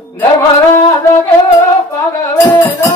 धर्मराज गेलो पागवेना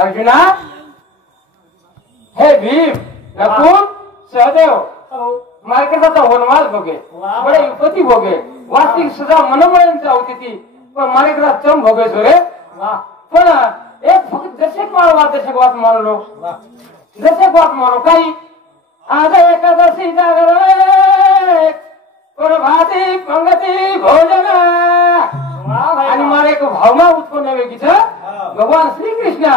अर्जुना हे भीम नकुल सहदेव मार्केटाचा वनवास भोगे बडे युपती भोगे वास्तविक सजा मनमळ्यांची होती ती पण मार्केटात चम भोगे रे पण एक फक्त दशक वाट मारलो दशक वाट मारो काही आज एकादशी जागरण प्रभाती पंगती भोजन आणि मारे एक भावना उत्पन्न वेगळीच भगवान श्री कृष्ण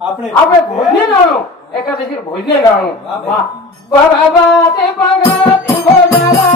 આપણે ભોજને નાણું એકાદશી ભોજને નાણું પ્રભાતે પંગતી ભોજના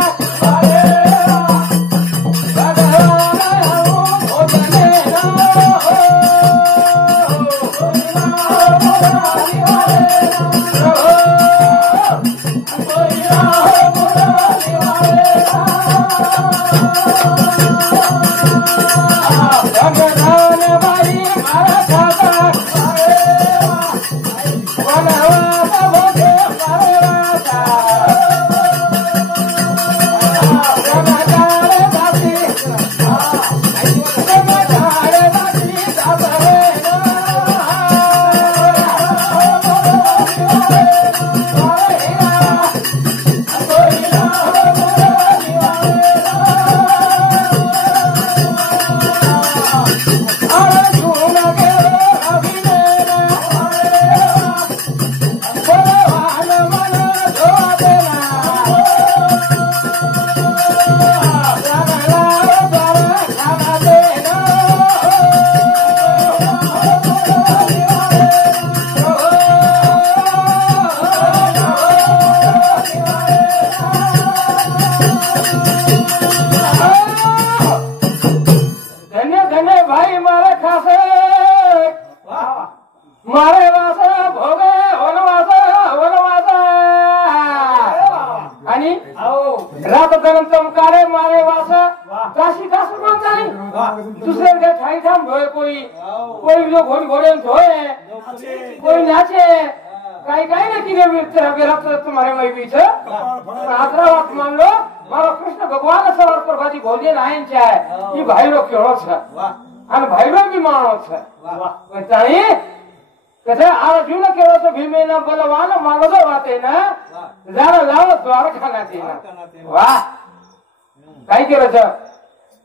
काय केलं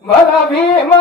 मला भीम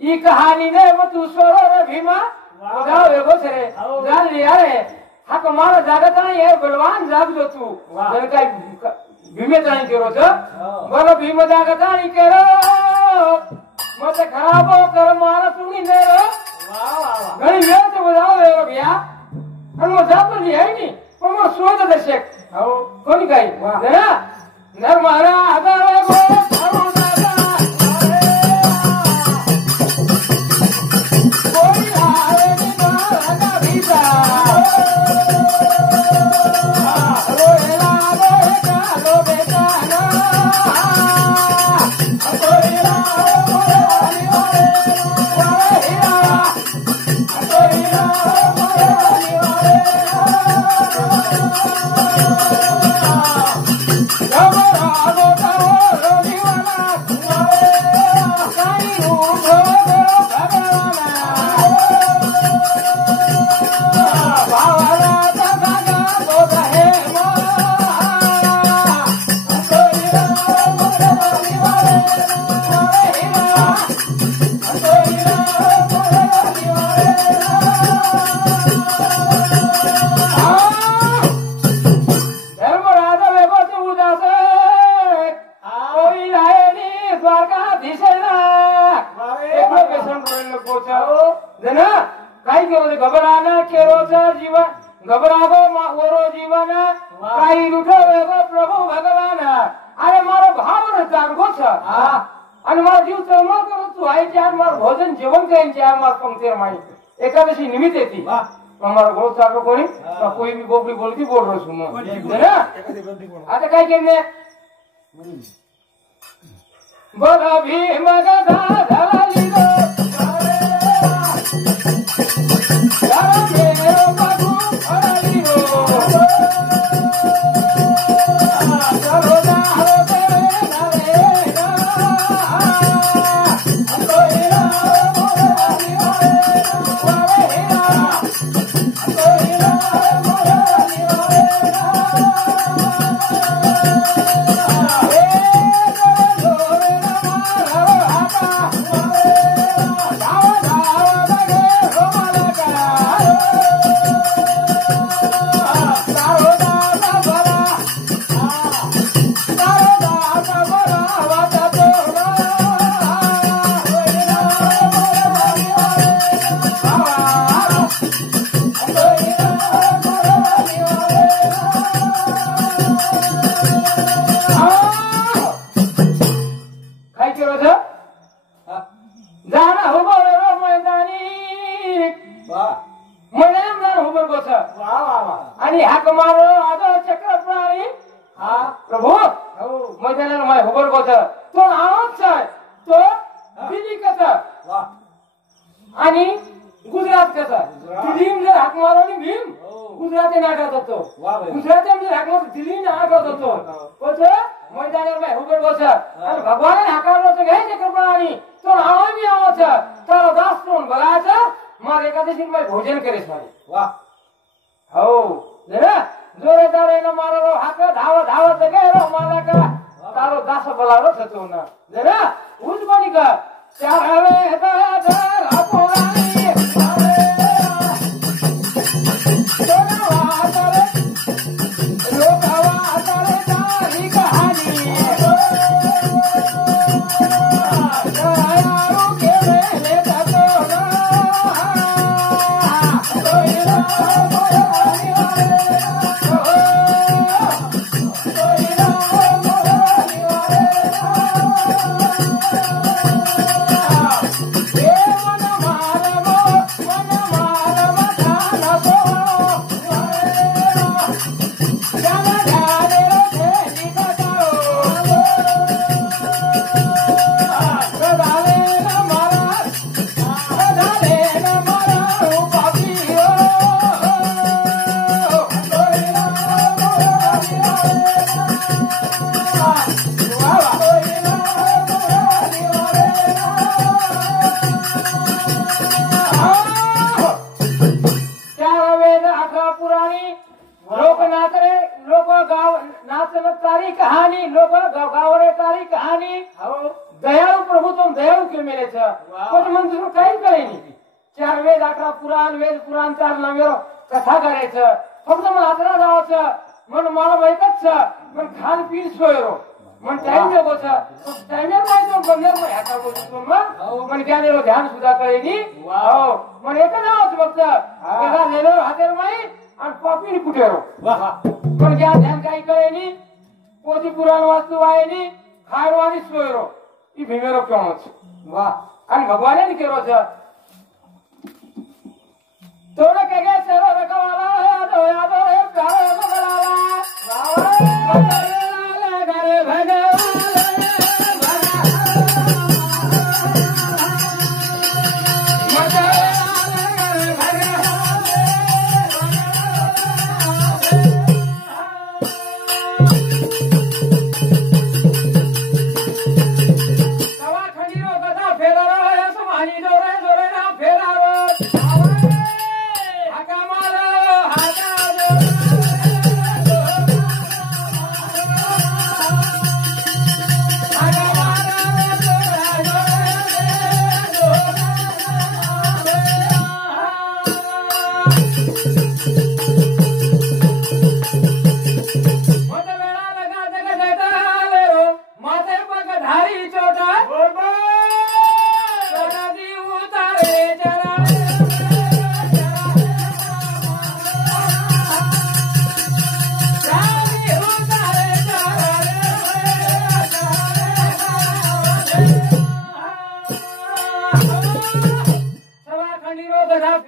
ई कहानी ने मत उसरो रे भीमा जाओ एगो छे जान लिया रे हाक मारो जागत नाही हे बलवान जागलो तू जर काय भीमे जाणी केरो छ बोलो भीम जागत नाही केरो मत खराब कर मारो सुनी ने रो वाह वाह घणी वेळ तो जाओ रे भैया आणि मग जातो ली आहे नी पण मग सोच दशक हो कोणी काय जरा नर मारा आधार गो घबरागो वरो जीवन काही लुठवेगो प्रभु भगवान अरे मारो भाव जागो छ आणि मारो जीव चळमळ करो तू आहे चार मार भोजन जेवण करेन चार मार पंक्तीर माई एकादशी निमित्त येती मारो गोळ चालू कोणी कोई भी बोबली बोलती बोल रहो सुनो ना आता काय केले बघा भीम गदा धरली गो आणि हाक मारो आदो चक्र प्राणी हा प्रभु मैदानान माय होबर गोत तो आवत छ तो दिल्ली कसा आणि गुजरात कसा दिल्ली जर हाक मारो नी भीम गुजराती नाटक होतो गुजराती म्हणजे हाक मारो दिल्ली नाटक होतो कोच मैदानान माय होबर गोत आणि भगवान हाकारलो तो घे चक्र प्राणी तो आवामी आवत छ तारो दास कोण बघायचा मार एकादशी माय भोजन करेस मारे वाह हो जरा जोरे तारे न मारो हाक धाव धाव तगेरो माला का तारो दास बलारो छतो न जरा उज बनी का चाहवे हता धर अपोरानी सोना तारे लोकावा तारे तारी कहानी यारो के ले ततो दयाळू प्रभु तुम दयाळू क्यों मेरे छ पण मंदिर काही कळेनी 4 वेद 18 पुराण वेद पुराण 4 नव्हे कथा करायचं फक्त मला आदरा जावाचं मन मला माहितच छ पण खान पिन सोयरो मन टाइम देगो छ टाइमर काय तो बंदर में हाता बोलतो मग मन क्या देरो ध्यान सुद्धा कळेनी हो मन एक जावच फक्त एका लेलो हातेर माई आणि पापीनी कुटेरो वाह पण क्या ध्यान काही कळेनी पोथी पुराण वास्तू वायनी खायरो आणि सोयरो ઈ ભીમેરો કેવો છે વાહ અને ભગવાને ને કેરો છે